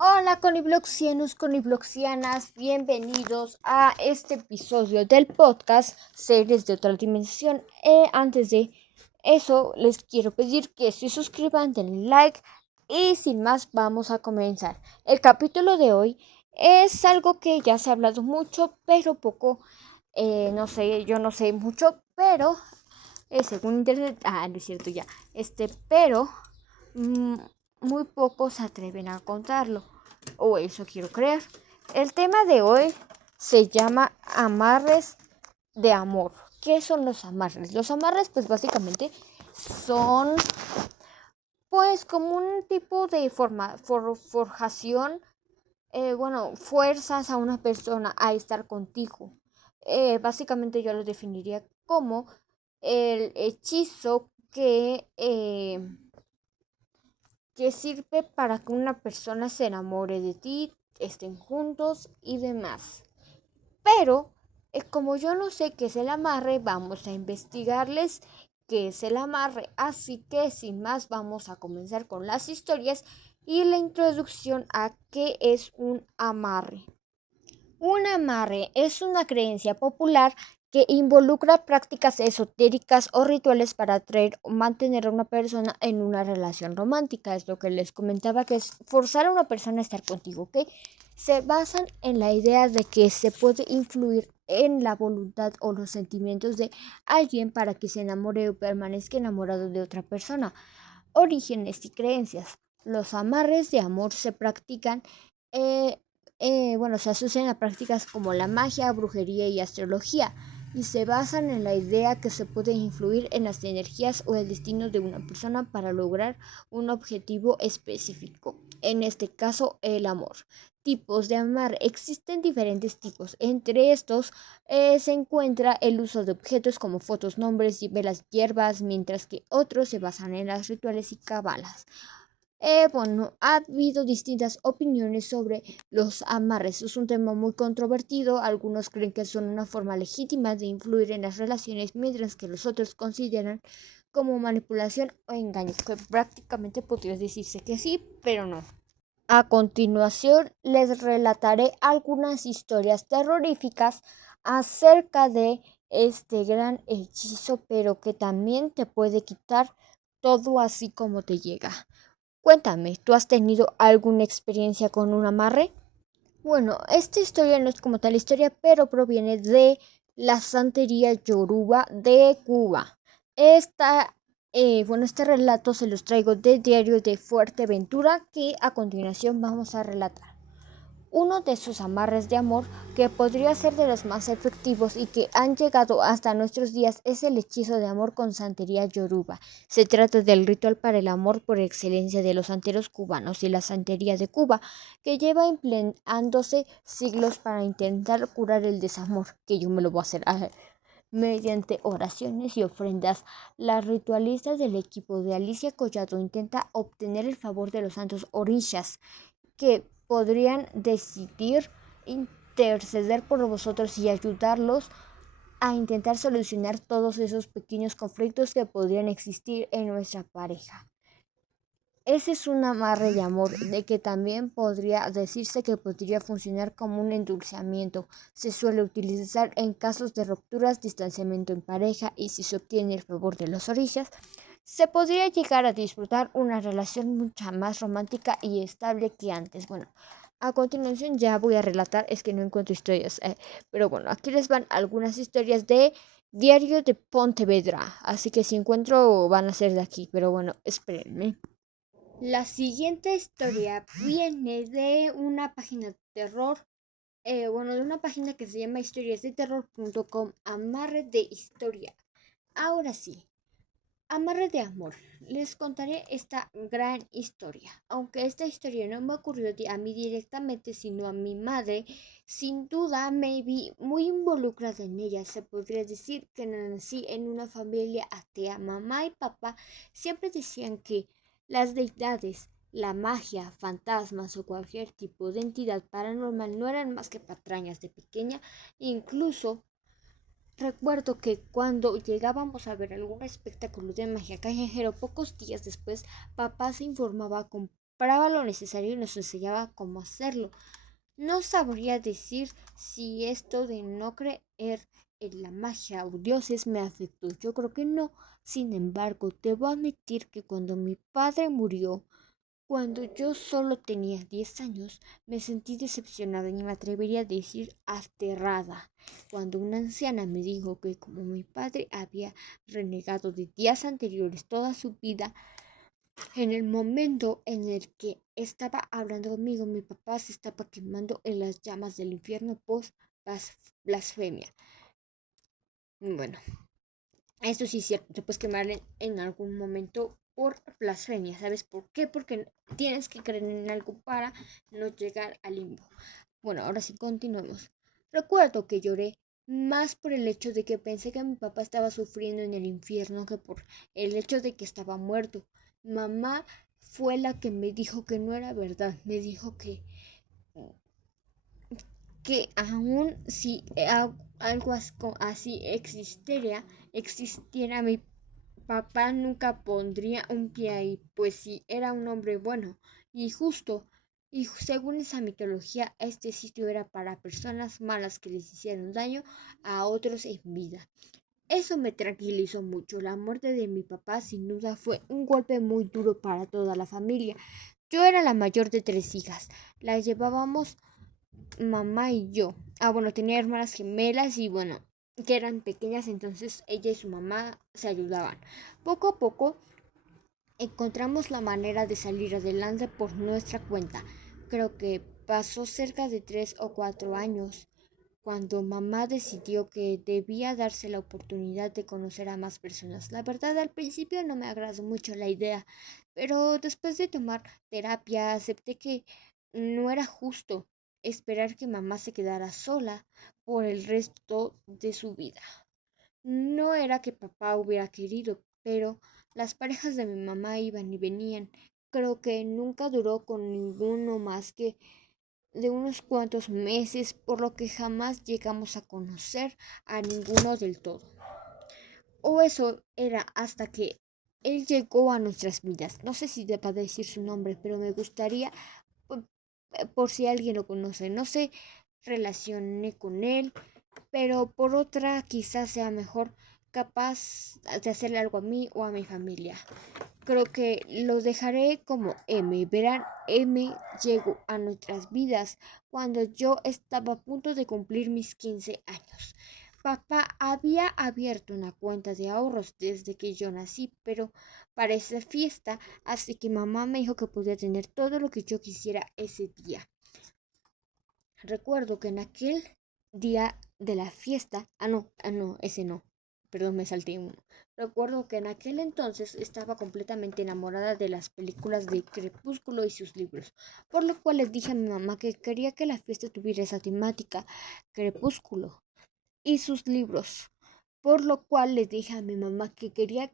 Hola conibloxianos, conibloxianas, bienvenidos a este episodio del podcast Seres de otra dimensión. Antes de eso les quiero pedir que se suscriban, denle like y sin más vamos a comenzar. El capítulo de hoy es algo que ya se ha hablado mucho pero poco, no sé, yo no sé mucho, pero según internet, no es cierto ya, pero mm, muy pocos se atreven a contarlo, o eso quiero creer. El tema de hoy se llama amarres de amor. ¿Qué son los amarres? Los amarres pues básicamente son pues como un tipo de forjación, fuerzas a una persona a estar contigo. Básicamente yo lo definiría como el hechizo que sirve para que una persona se enamore de ti, estén juntos y demás. Pero, como yo no sé qué es el amarre, vamos a investigarles qué es el amarre. Así que, sin más, vamos a comenzar con las historias y la introducción a qué es un amarre. Un amarre es una creencia popular que involucra prácticas esotéricas o rituales para atraer o mantener a una persona en una relación romántica. Es lo que les comentaba, que es forzar a una persona a estar contigo, ¿ok? Se basan en la idea de que se puede influir en la voluntad o los sentimientos de alguien para que se enamore o permanezca enamorado de otra persona. Orígenes y creencias. Los amarres de amor se practican eh, se asocian a prácticas como la magia, brujería y astrología, y se basan en la idea que se puede influir en las energías o el destino de una persona para lograr un objetivo específico, en este caso el amor. Tipos de amar. Existen diferentes tipos. Entre estos se encuentra el uso de objetos como fotos, nombres y velas, hierbas, mientras que otros se basan en las rituales y cabalas. Ha habido distintas opiniones sobre los amarres. Es un tema muy controvertido. Algunos creen que son una forma legítima de influir en las relaciones, mientras que los otros consideran como manipulación o engaño, que prácticamente podría decirse que sí, pero no. A continuación, les relataré algunas historias terroríficas acerca de este gran hechizo, pero que también te puede quitar todo así como te llega. Cuéntame, ¿tú has tenido alguna experiencia con un amarre? Bueno, esta historia no es como tal historia, pero proviene de la santería yoruba de Cuba. Este relato se los traigo del diario de Fuerteventura, que a continuación vamos a relatar. Uno de sus amarres de amor, que podría ser de los más efectivos y que han llegado hasta nuestros días, es el hechizo de amor con santería yoruba. Se trata del ritual para el amor por excelencia de los santeros cubanos y la santería de Cuba, que lleva empleándose siglos para intentar curar el desamor, que yo me lo voy a hacer mediante oraciones y ofrendas. La ritualista del equipo de Alicia Collado intenta obtener el favor de los santos orishas, que podrían decidir interceder por vosotros y ayudarlos a intentar solucionar todos esos pequeños conflictos que podrían existir en nuestra pareja. Ese es un amarre de amor, de que también podría decirse que podría funcionar como un endulzamiento. Se suele utilizar en casos de rupturas, distanciamiento en pareja, y si se obtiene el favor de los orillas, se podría llegar a disfrutar una relación mucho más romántica y estable que antes. Bueno, a continuación ya voy a relatar, es que no encuentro historias, pero bueno, aquí les van algunas historias de Diario de Pontevedra, así que si encuentro van a ser de aquí, pero bueno, espérenme. La siguiente historia viene de una página de terror, de una página que se llama historiasdeterror.com, amarre de historia. Ahora sí, amarre de amor. Les contaré esta gran historia. Aunque esta historia no me ocurrió a mí directamente, sino a mi madre, sin duda me vi muy involucrada en ella. Se podría decir que nací en una familia atea. Mamá y papá siempre decían que las deidades, la magia, fantasmas o cualquier tipo de entidad paranormal no eran más que patrañas de pequeña. Incluso recuerdo que cuando llegábamos a ver algún espectáculo de magia callejero, pocos días después, papá se informaba con compraba lo necesario y nos enseñaba cómo hacerlo. No sabría decir si esto de no creer en la magia o dioses me afectó. Yo creo que no. Sin embargo, debo admitir que cuando mi padre murió, cuando yo solo tenía 10 años, me sentí decepcionada y me atrevería a decir aterrada, cuando una anciana me dijo que como mi padre había renegado de días anteriores toda su vida, en el momento en el que estaba hablando conmigo, mi papá se estaba quemando en las llamas del infierno por blasfemia. Bueno, esto sí es cierto, te puedes quemar en algún momento por blasfemia. ¿Sabes por qué? Porque tienes que creer en algo para no llegar al limbo. Bueno, ahora sí continuemos. Recuerdo que lloré más por el hecho de que pensé que mi papá estaba sufriendo en el infierno que por el hecho de que estaba muerto. Mamá fue la que me dijo que no era verdad. Me dijo que aun si algo así existiera, mi papá nunca pondría un pie ahí, pues si era un hombre bueno y justo. Y según esa mitología, este sitio era para personas malas que les hicieron daño a otros en vida. Eso me tranquilizó mucho. La muerte de mi papá sin duda fue un golpe muy duro para toda la familia. Yo era la mayor de 3 hijas. Las llevábamos mamá y yo. Bueno, tenía hermanas gemelas y bueno, que eran pequeñas, entonces ella y su mamá se ayudaban. Poco a poco encontramos la manera de salir adelante por nuestra cuenta. Creo que pasó cerca de 3 o 4 años cuando mamá decidió que debía darse la oportunidad de conocer a más personas. La verdad, al principio no me agradó mucho la idea, pero después de tomar terapia acepté que no era justo esperar que mamá se quedara sola por el resto de su vida. No era que papá hubiera querido, pero las parejas de mi mamá iban y venían. Creo que nunca duró con ninguno más que de unos cuantos meses, por lo que jamás llegamos a conocer a ninguno del todo. O eso era hasta que él llegó a nuestras vidas. No sé si deba decir su nombre, pero me gustaría, por si alguien lo conoce, no se relacioné con él, pero por otra quizás sea mejor capaz de hacerle algo a mí o a mi familia. Creo que lo dejaré como M. Verán, M llegó a nuestras vidas cuando yo estaba a punto de cumplir mis 15 años. Papá había abierto una cuenta de ahorros desde que yo nací, pero para esa fiesta, así que mamá me dijo que podía tener todo lo que yo quisiera ese día. Recuerdo que en aquel día de la fiesta, ese no, perdón, me salté uno. Recuerdo que en aquel entonces estaba completamente enamorada de las películas de Crepúsculo y sus libros, por lo cual les dije a mi mamá que quería que la fiesta tuviera esa temática, Crepúsculo y sus libros, por lo cual les dije a mi mamá que quería,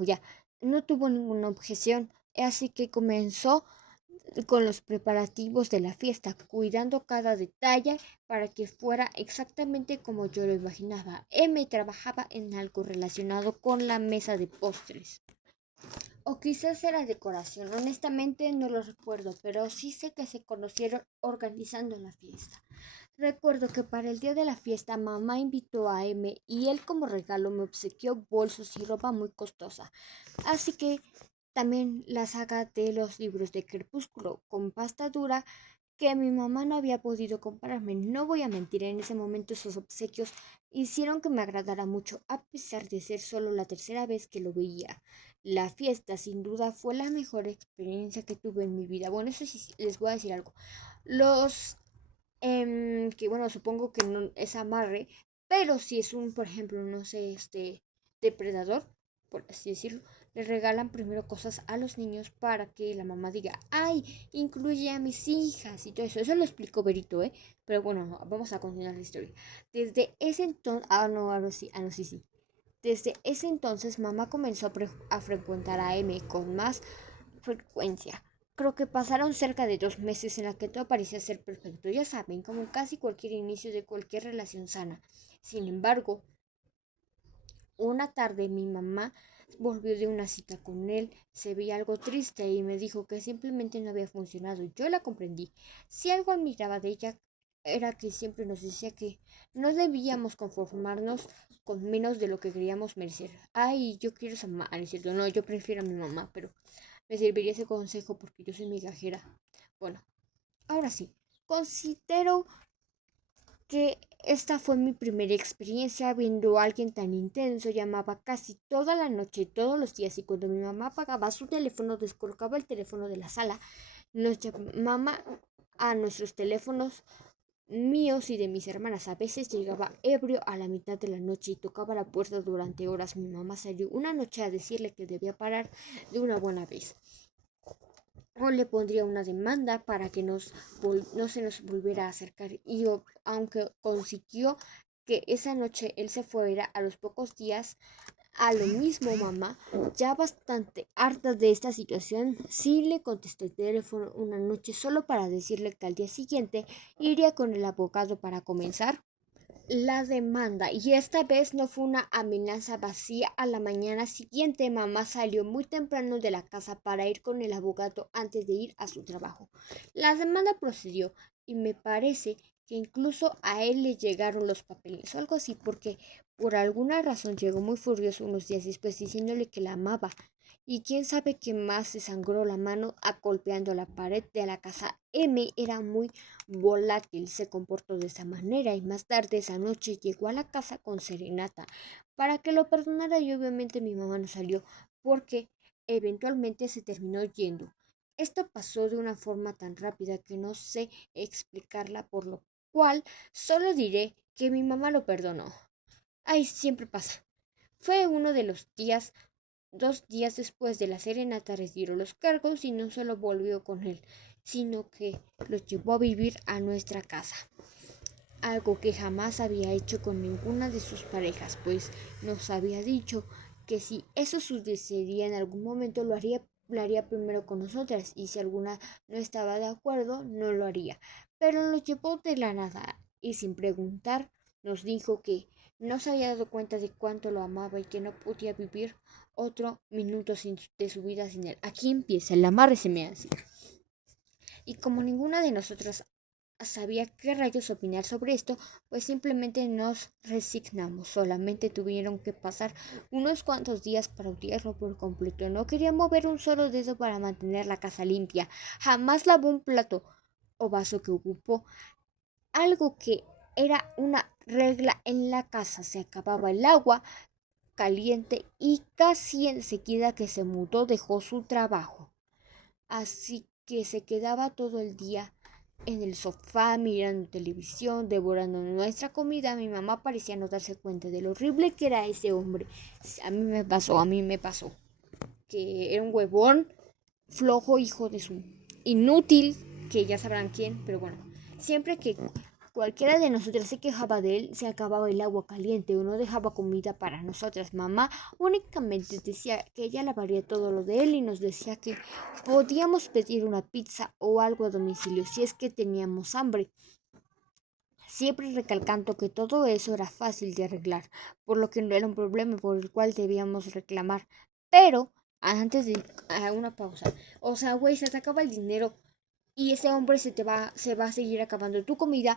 ya, no tuvo ninguna objeción, así que comenzó con los preparativos de la fiesta, cuidando cada detalle para que fuera exactamente como yo lo imaginaba. M trabajaba en algo relacionado con la mesa de postres. O quizás era decoración, honestamente no lo recuerdo, pero sí sé que se conocieron organizando la fiesta. Recuerdo que para el día de la fiesta mamá invitó a M y él como regalo me obsequió bolsos y ropa muy costosa. Así que también la saga de los libros de Crepúsculo con pasta dura que mi mamá no había podido comprarme. No voy a mentir, en ese momento esos obsequios hicieron que me agradara mucho, a pesar de ser solo la tercera vez que lo veía. La fiesta sin duda fue la mejor experiencia que tuve en mi vida. Bueno, eso sí, les voy a decir algo. Los que bueno, supongo que no es amarre, pero si es un, por ejemplo, no sé, depredador, por así decirlo, le regalan primero cosas a los niños para que la mamá diga, ay, incluye a mis hijas y todo eso. Eso lo explicó Berito, ¿eh? Pero bueno, vamos a continuar la historia. Desde ese entonces, sí. Desde ese entonces, mamá comenzó a frecuentar a M con más frecuencia. Creo que pasaron cerca de 2 meses en la que todo parecía ser perfecto, ya saben, como casi cualquier inicio de cualquier relación sana. Sin embargo, una tarde mi mamá volvió de una cita con él, se veía algo triste y me dijo que simplemente no había funcionado. Yo la comprendí. Si algo admiraba de ella era que siempre nos decía que no debíamos conformarnos con menos de lo que queríamos merecer. Ay, yo quiero a esa mamá, es cierto, no, yo prefiero a mi mamá, pero me serviría ese consejo porque yo soy migajera. Bueno, ahora sí, considero que esta fue mi primera experiencia viendo a alguien tan intenso. Llamaba casi toda la noche, todos los días, y cuando mi mamá apagaba su teléfono, descolocaba el teléfono de la sala, nos llamaba a nuestros teléfonos míos y de mis hermanas. A veces llegaba ebrio a la mitad de la noche y tocaba la puerta durante horas. Mi mamá salió una noche a decirle que debía parar de una buena vez, o le pondría una demanda para que no se nos volviera a acercar. Y aunque consiguió que esa noche él se fuera, a los pocos días, a lo mismo mamá, ya bastante harta de esta situación, sí le contesté el teléfono una noche solo para decirle que al día siguiente iría con el abogado para comenzar la demanda, y esta vez no fue una amenaza vacía. A la mañana siguiente mamá salió muy temprano de la casa para ir con el abogado antes de ir a su trabajo. La demanda procedió y me parece que incluso a él le llegaron los papeles o algo así, porque por alguna razón llegó muy furioso unos días después diciéndole que la amaba, y quién sabe qué más. Se sangró la mano golpeando la pared de la casa. M era muy volátil, se comportó de esa manera y más tarde esa noche llegó a la casa con serenata para que lo perdonara, y obviamente mi mamá no salió porque eventualmente se terminó yendo. Esto pasó de una forma tan rápida que no sé explicarla, por lo cual solo diré que mi mamá lo perdonó. Ay, siempre pasa. Fue uno de los días. 2 días después de la serenata retiró los cargos y no solo volvió con él, sino que los llevó a vivir a nuestra casa, algo que jamás había hecho con ninguna de sus parejas, pues nos había dicho que si eso sucedía en algún momento lo haría primero con nosotras, y si alguna no estaba de acuerdo no lo haría. Pero lo llevó de la nada y sin preguntar nos dijo que no se había dado cuenta de cuánto lo amaba y que no podía vivir otro minuto de su vida sin él. Aquí empieza el amarre, se me hace. Y como ninguna de nosotras sabía qué rayos opinar sobre esto, pues simplemente nos resignamos. Solamente tuvieron que pasar unos cuantos días para odiarlo por completo. No quería mover un solo dedo para mantener la casa limpia. Jamás lavó un plato o vaso que ocupó, algo que era una regla en la casa. Se acababa el agua caliente y casi enseguida que se mudó dejó su trabajo. Así que se quedaba todo el día en el sofá mirando televisión, devorando nuestra comida. Mi mamá parecía no darse cuenta de lo horrible que era ese hombre. A mí me pasó, que era un huevón, flojo, hijo de su inútil, que ya sabrán quién, pero bueno, siempre que cualquiera de nosotras se quejaba de él, se acababa el agua caliente o no dejaba comida para nosotras. Mamá únicamente decía que ella lavaría todo lo de él y nos decía que podíamos pedir una pizza o algo a domicilio si es que teníamos hambre, siempre recalcando que todo eso era fácil de arreglar, por lo que no era un problema por el cual debíamos reclamar. Pero antes de una pausa, o sea, güey, se te acaba el dinero y ese hombre se va a seguir acabando tu comida.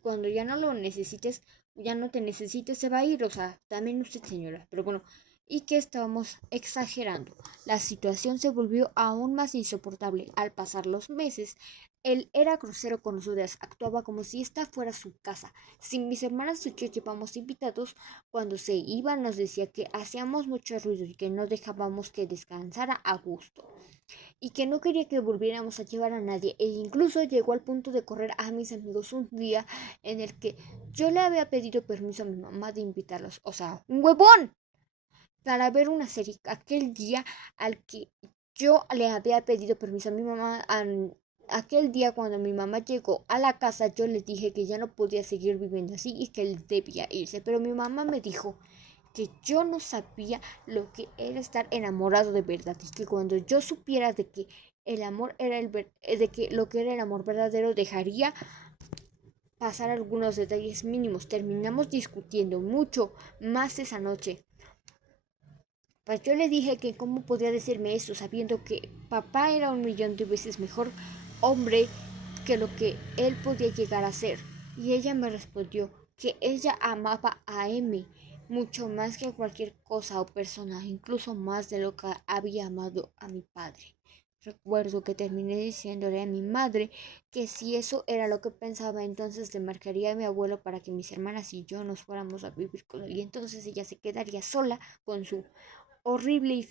Cuando ya no lo necesites, ya no te necesites, se va a ir. O sea, también usted, señora, pero bueno, y que estábamos exagerando. La situación se volvió aún más insoportable. Al pasar los meses, él era grosero con nosotras, actuaba como si esta fuera su casa. Si mis hermanas y yo llevamos invitados, cuando se iba nos decía que hacíamos mucho ruido y que no dejábamos que descansara a gusto, y que no quería que volviéramos a llevar a nadie, e incluso llegó al punto de correr a mis amigos un día en el que yo le había pedido permiso a mi mamá de invitarlos, o sea, un huevón, para ver una serie. Aquel día al que yo le había pedido permiso a mi mamá, aquel día cuando mi mamá llegó a la casa, yo le dije que ya no podía seguir viviendo así y que él debía irse, pero mi mamá me dijo que yo no sabía lo que era estar enamorado de verdad, y que cuando yo supiera de que el amor era de que lo que era el amor verdadero, dejaría pasar algunos detalles mínimos. Terminamos discutiendo mucho más esa noche. Pues yo le dije que cómo podía decirme eso sabiendo que papá era 1.000.000 de veces mejor hombre que lo que él podía llegar a ser. Y ella me respondió que ella amaba a M mucho más que a cualquier cosa o persona, incluso más de lo que había amado a mi padre. Recuerdo que terminé diciéndole a mi madre que si eso era lo que pensaba, entonces le marcaría a mi abuelo para que mis hermanas y yo nos fuéramos a vivir con él. Y entonces ella se quedaría sola con su horrible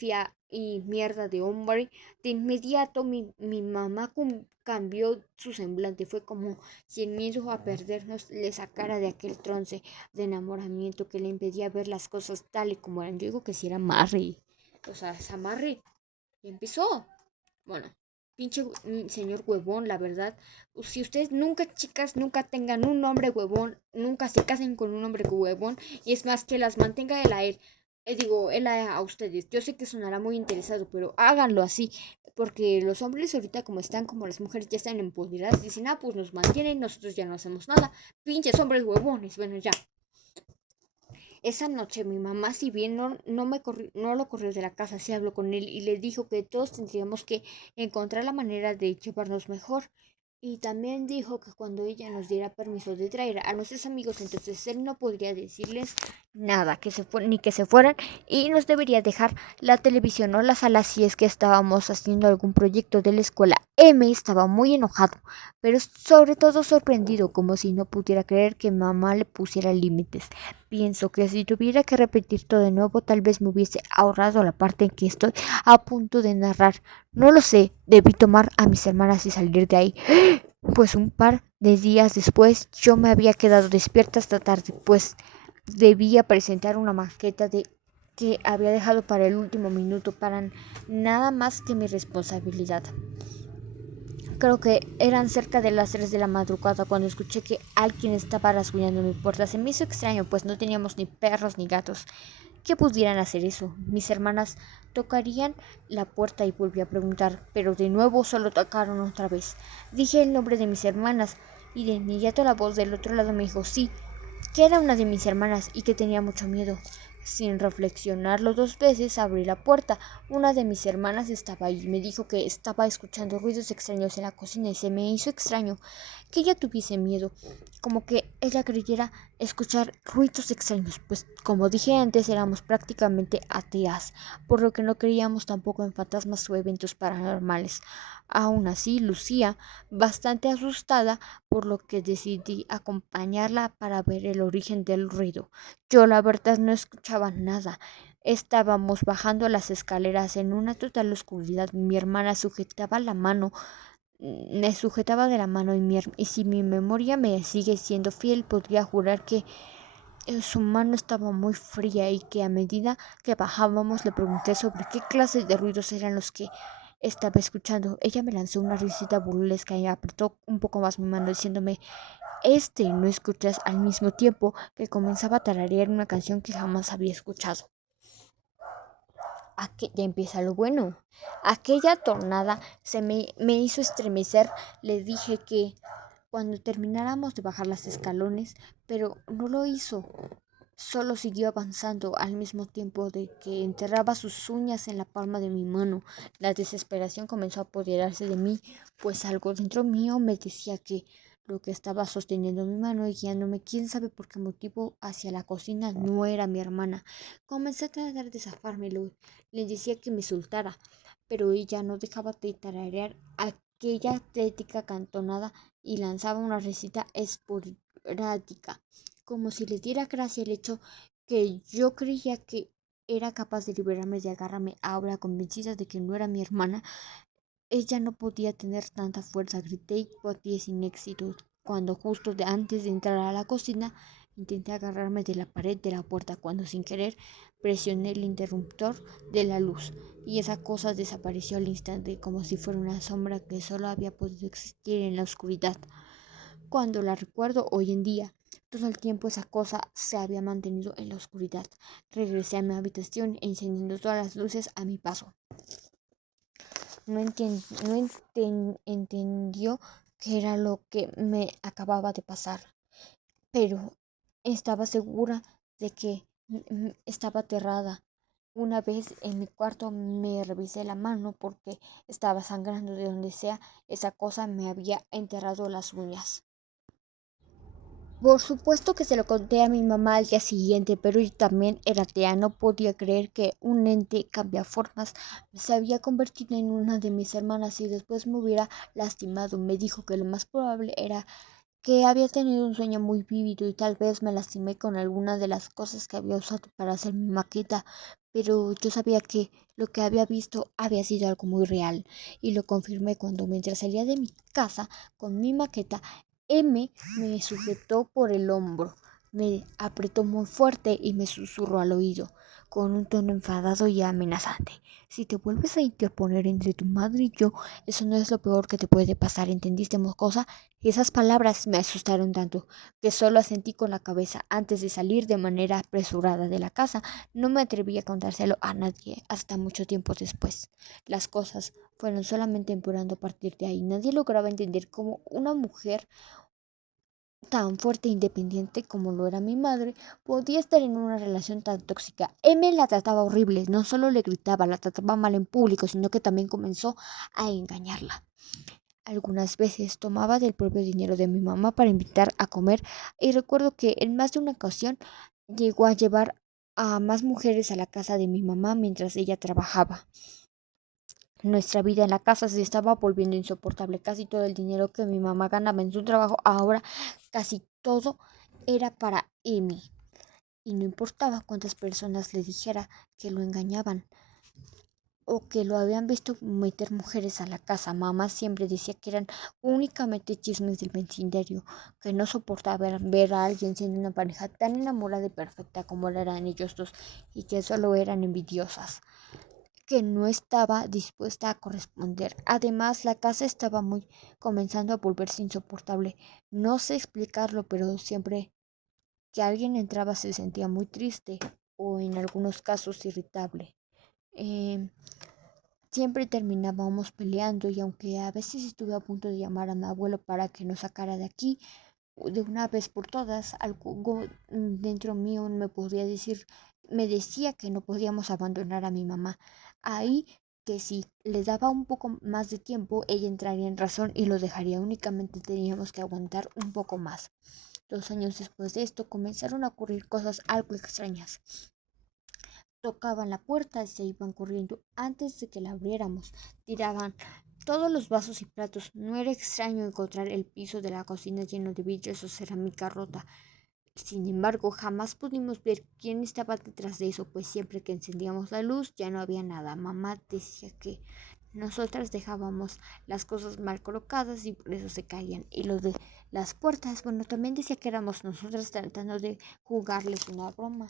y mierda de hombre. De inmediato mi mamá cambió su semblante. Fue como si el miedo a perdernos le sacara de aquel trance de enamoramiento que le impedía ver las cosas tal y como eran. Yo digo que si era Marry. O sea, esa Marry. Y empezó. Bueno, pinche señor huevón, la verdad. Si ustedes nunca, chicas, nunca tengan un hombre huevón, nunca se casen con un hombre huevón, y es más, que las mantenga él a él. Él a ustedes. Yo sé que sonará muy interesado, pero háganlo así. Porque los hombres ahorita como están, como las mujeres ya están empoderadas, dicen, ah, pues nos mantienen, nosotros ya no hacemos nada. Pinches hombres huevones. Bueno, ya. Esa noche mi mamá, si bien no lo corrió de la casa, sí habló con él y le dijo que todos tendríamos que encontrar la manera de llevarnos mejor. Y también dijo que cuando ella nos diera permiso de traer a nuestros amigos, entonces él no podría decirles nada, ni que se fueran, y nos debería dejar la televisión o la sala si es que estábamos haciendo algún proyecto de la escuela. M estaba muy enojado, pero sobre todo sorprendido, como si no pudiera creer que mamá le pusiera límites. Pienso que si tuviera que repetir todo de nuevo, tal vez me hubiese ahorrado la parte en que estoy a punto de narrar. No lo sé, debí tomar a mis hermanas y salir de ahí. Pues un par de días después yo me había quedado despierta hasta tarde, pues debía presentar una maqueta de que había dejado para el último minuto, para nada más que mi responsabilidad. Creo que eran cerca de las 3 de la madrugada cuando escuché que alguien estaba rasguñando mi puerta. Se me hizo extraño, pues no teníamos ni perros ni gatos que pudieran hacer eso. Mis hermanas tocarían la puerta y volví a preguntar, pero de nuevo solo tocaron otra vez. Dije el nombre de mis hermanas y de inmediato la voz del otro lado me dijo sí, que era una de mis hermanas y que tenía mucho miedo. Sin reflexionarlo 2 veces, abrí la puerta. Una de mis hermanas estaba ahí. Me dijo que estaba escuchando ruidos extraños en la cocina y se me hizo extraño que ella tuviese miedo, como que ella creyera escuchar ruidos extraños, pues como dije antes éramos prácticamente ateas, por lo que no creíamos tampoco en fantasmas o eventos paranormales. Aún así, lucía bastante asustada, por lo que decidí acompañarla para ver el origen del ruido. Yo la verdad no escuchaba nada. Estábamos bajando las escaleras en una total oscuridad. Mi hermana me sujetaba de la mano y si mi memoria me sigue siendo fiel, podría jurar que su mano estaba muy fría y que a medida que bajábamos le pregunté sobre qué clases de ruidos eran los que estaba escuchando. Ella me lanzó una risita burlesca y apretó un poco más mi mano diciéndome no escuchas, al mismo tiempo que comenzaba a tararear una canción que jamás había escuchado. Ya empieza lo bueno. Aquella tornada me hizo estremecer. Le dije que cuando termináramos de bajar los escalones, pero no lo hizo. Solo siguió avanzando al mismo tiempo de que enterraba sus uñas en la palma de mi mano. La desesperación comenzó a apoderarse de mí, pues algo dentro mío me decía que lo que estaba sosteniendo mi mano y guiándome, quién sabe por qué motivo, hacia la cocina, no era mi hermana. Comencé a tratar de zafármelo. Le decía que me soltara, pero ella no dejaba de tararear aquella atlética cantonada y lanzaba una risita esporádica, como si le diera gracia el hecho que yo creía que era capaz de liberarme de agarrarme. Ahora convencida de que no era mi hermana, ella no podía tener tanta fuerza. Grité y pateé sin éxito. Cuando justo antes de entrar a la cocina, intenté agarrarme de la pared de la puerta cuando sin querer presioné el interruptor de la luz y esa cosa desapareció al instante como si fuera una sombra que solo había podido existir en la oscuridad. Cuando la recuerdo hoy en día, todo el tiempo esa cosa se había mantenido en la oscuridad. Regresé a mi habitación encendiendo todas las luces a mi paso. No entendió qué era lo que me acababa de pasar, pero estaba segura de que estaba aterrada. Una vez en mi cuarto me revisé la mano porque estaba sangrando de donde sea esa cosa me había enterrado las uñas. Por supuesto que se lo conté a mi mamá al día siguiente, pero yo también era atea, no podía creer que un ente cambiaformas se había convertido en una de mis hermanas y después me hubiera lastimado. Me dijo que lo más probable era que había tenido un sueño muy vívido y tal vez me lastimé con alguna de las cosas que había usado para hacer mi maqueta, pero yo sabía que lo que había visto había sido algo muy real y lo confirmé cuando mientras salía de mi casa con mi maqueta, me sujetó por el hombro, me apretó muy fuerte y me susurró al oído con un tono enfadado y amenazante. Si te vuelves a interponer entre tu madre y yo, eso no es lo peor que te puede pasar, ¿entendiste, mocosa? Y esas palabras me asustaron tanto que solo asentí con la cabeza antes de salir de manera apresurada de la casa. No me atreví a contárselo a nadie hasta mucho tiempo después. Las cosas fueron solamente empeorando a partir de ahí. Nadie lograba entender cómo una mujer tan fuerte e independiente como lo era mi madre, podía estar en una relación tan tóxica. M la trataba horrible, no solo le gritaba, la trataba mal en público, sino que también comenzó a engañarla. Algunas veces tomaba del propio dinero de mi mamá para invitar a comer y recuerdo que en más de una ocasión llegó a llevar a más mujeres a la casa de mi mamá mientras ella trabajaba. Nuestra vida en la casa se estaba volviendo insoportable. Casi todo el dinero que mi mamá ganaba en su trabajo, ahora casi todo era para Amy. Y no importaba cuántas personas le dijera que lo engañaban o que lo habían visto meter mujeres a la casa. Mamá siempre decía que eran únicamente chismes del vecindario, que no soportaba ver a alguien siendo una pareja tan enamorada y perfecta como eran ellos dos y que solo eran envidiosas, que no estaba dispuesta a corresponder. Además, la casa estaba muy comenzando a volverse insoportable. No sé explicarlo, pero siempre que alguien entraba se sentía muy triste o en algunos casos irritable. Eh, Siempre terminábamos peleando y aunque a veces estuve a punto de llamar a mi abuelo para que nos sacara de aquí de una vez por todas, algo dentro mío me decía que no podíamos abandonar a mi mamá. Ahí que si le daba un poco más de tiempo, ella entraría en razón y lo dejaría. Únicamente teníamos que aguantar un poco más. 2 años después de esto comenzaron a ocurrir cosas algo extrañas. Tocaban la puerta y se iban corriendo antes de que la abriéramos. Tiraban todos los vasos y platos. No era extraño encontrar el piso de la cocina lleno de vidrios o cerámica rota. Sin embargo, jamás pudimos ver quién estaba detrás de eso, pues siempre que encendíamos la luz ya no había nada. Mamá decía que nosotras dejábamos las cosas mal colocadas y por eso se caían. Y lo de las puertas, bueno, también decía que éramos nosotras tratando de jugarles una broma.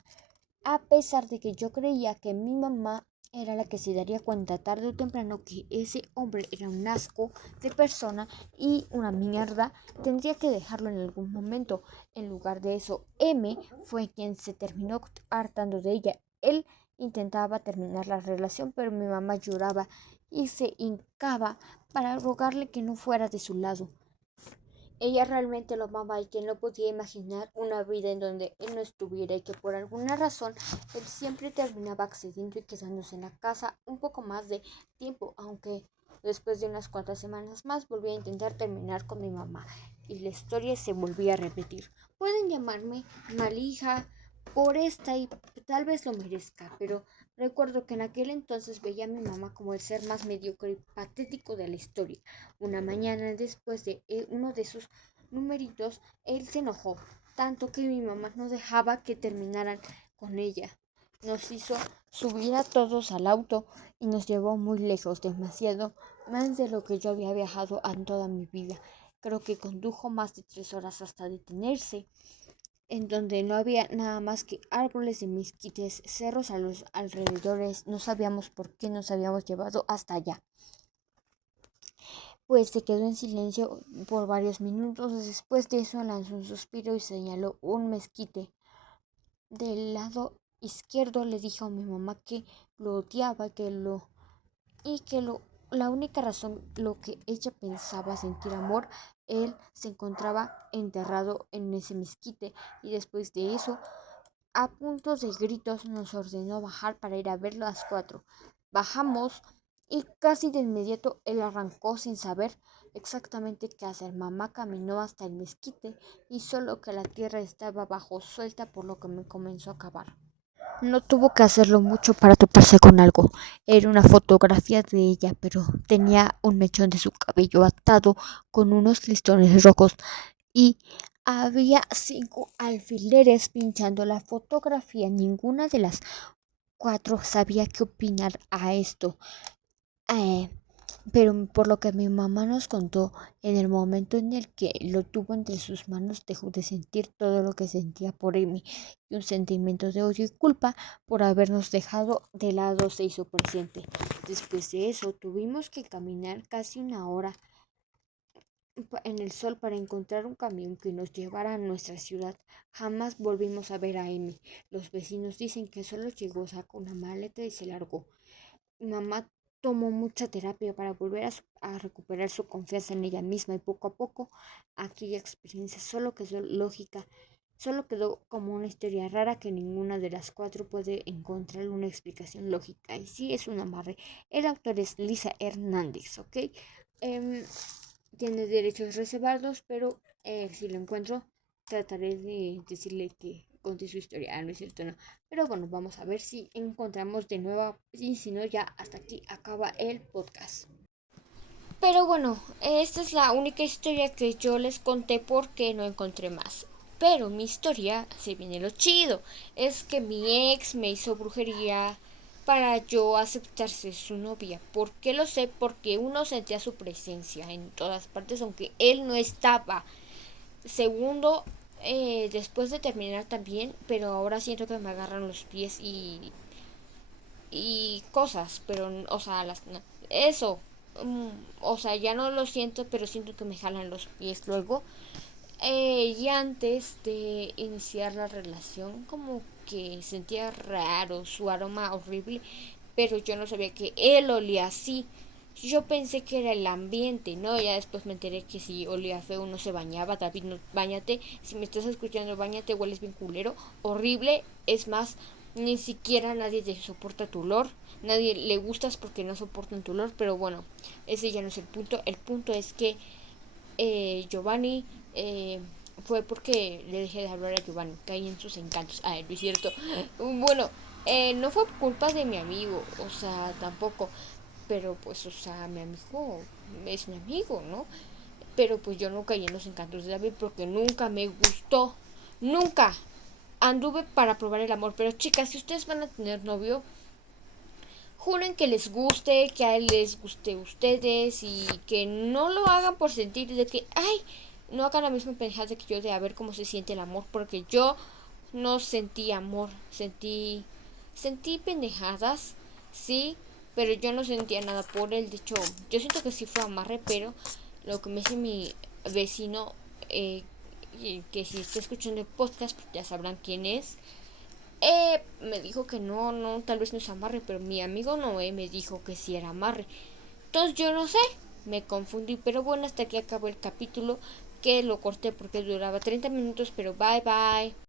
A pesar de que yo creía que mi mamá era la que se daría cuenta tarde o temprano que ese hombre era un asco de persona y una mierda, tendría que dejarlo en algún momento. En lugar de eso, M fue quien se terminó hartando de ella. Él intentaba terminar la relación, pero mi mamá lloraba y se hincaba para rogarle que no fuera de su lado. Ella realmente lo amaba y que no podía imaginar una vida en donde él no estuviera y que por alguna razón él siempre terminaba accediendo y quedándose en la casa un poco más de tiempo, aunque después de unas cuantas semanas más volvía a intentar terminar con mi mamá y la historia se volvía a repetir. Pueden llamarme malija por esta y tal vez lo merezca, pero recuerdo que en aquel entonces veía a mi mamá como el ser más mediocre y patético de la historia. Una mañana después de uno de sus numeritos, él se enojó tanto que mi mamá no dejaba que terminaran con ella. Nos hizo subir a todos al auto y nos llevó muy lejos, demasiado más de lo que yo había viajado en toda mi vida. Creo que condujo más de 3 horas hasta detenerse, en donde no había nada más que árboles de mezquites, cerros a los alrededores. No sabíamos por qué nos habíamos llevado hasta allá. Pues se quedó en silencio por varios minutos. Después de eso lanzó un suspiro y señaló un mezquite. Del lado izquierdo le dijo a mi mamá que lo odiaba y que la única razón lo que ella pensaba sentir amor, él se encontraba enterrado en ese mezquite y después de eso A punto de gritos nos ordenó bajar para ir a ver las 4. Bajamos y casi de inmediato él arrancó sin saber exactamente qué hacer. Mamá caminó hasta el mezquite y solo que la tierra estaba bajo suelta por lo que me comenzó a cavar. No tuvo que hacerlo mucho para toparse con algo. Era una fotografía de ella, pero tenía un mechón de su cabello atado con unos listones rojos y había 5 alfileres pinchando la fotografía. Ninguna de las 4 sabía qué opinar a esto. Eh, pero por lo que mi mamá nos contó, en el momento en el que lo tuvo entre sus manos, dejó de sentir todo lo que sentía por Amy y un sentimiento de odio y culpa por habernos dejado de lado se hizo presente. Después de eso, tuvimos que caminar casi una hora en el sol para encontrar un camión que nos llevara a nuestra ciudad. Jamás volvimos a ver a Amy. Los vecinos dicen que solo llegó, sacó una maleta y se largó. Mamá tomó mucha terapia para volver a recuperar su confianza en ella misma y poco a poco aquella experiencia solo quedó lógica, solo quedó como una historia rara que ninguna de las 4 puede encontrar una explicación lógica. Y sí es un amarre. El autor es Lisa Hernández, ¿ok? Tiene derechos reservados, pero si lo encuentro trataré de decirle que conté su historia. No es cierto, no. Pero bueno, vamos a ver si encontramos de nuevo y si no, ya hasta aquí acaba el podcast. Pero bueno, esta es la única historia que yo les conté porque no encontré más. Pero mi historia, se viene lo chido, es que mi ex me hizo brujería para yo aceptarse su novia. ¿Por qué lo sé? Porque uno sentía su presencia en todas partes, aunque él no estaba. Segundo, después de terminar también, pero ahora siento que me agarran los pies y cosas, pero, o sea, eso, o sea, ya no lo siento, pero siento que me jalan los pies luego. Y antes de iniciar la relación, como que sentía raro, su aroma horrible, pero yo no sabía que él olía así. Yo pensé que era el ambiente, ¿no? Ya después me enteré que si olía feo no se bañaba. David, no, bañate. Si me estás escuchando, bañate, hueles bien culero. Horrible. Es más, ni siquiera nadie te soporta tu olor. Nadie le gustas porque no soportan tu olor. Pero bueno, ese ya no es el punto. El punto es que Giovanni fue porque le dejé de hablar a Giovanni. Caí en sus encantos. Ah, no es cierto. Bueno, no fue culpa de mi amigo. O sea, tampoco. Pero pues, o sea, mi amigo es mi amigo, ¿no? Pero pues yo no caí en los encantos de David porque nunca me gustó. Nunca. Anduve para probar el amor. Pero chicas, si ustedes van a tener novio, juren que les guste, que a él les guste a ustedes y que no lo hagan por sentir de que, ay, no hagan la misma pendejada que yo de a ver cómo se siente el amor, porque yo no sentí amor, sentí pendejadas, sí, pero yo no sentía nada por él. De hecho, yo siento que sí fue amarre, pero lo que me dice mi vecino, que si está escuchando el podcast, pues ya sabrán quién es. Me dijo que no, no, tal vez no es amarre, pero mi amigo Noé me dijo que sí era amarre. Entonces yo no sé, me confundí, pero bueno, hasta aquí acabó el capítulo, que lo corté porque duraba 30 minutos, pero bye bye.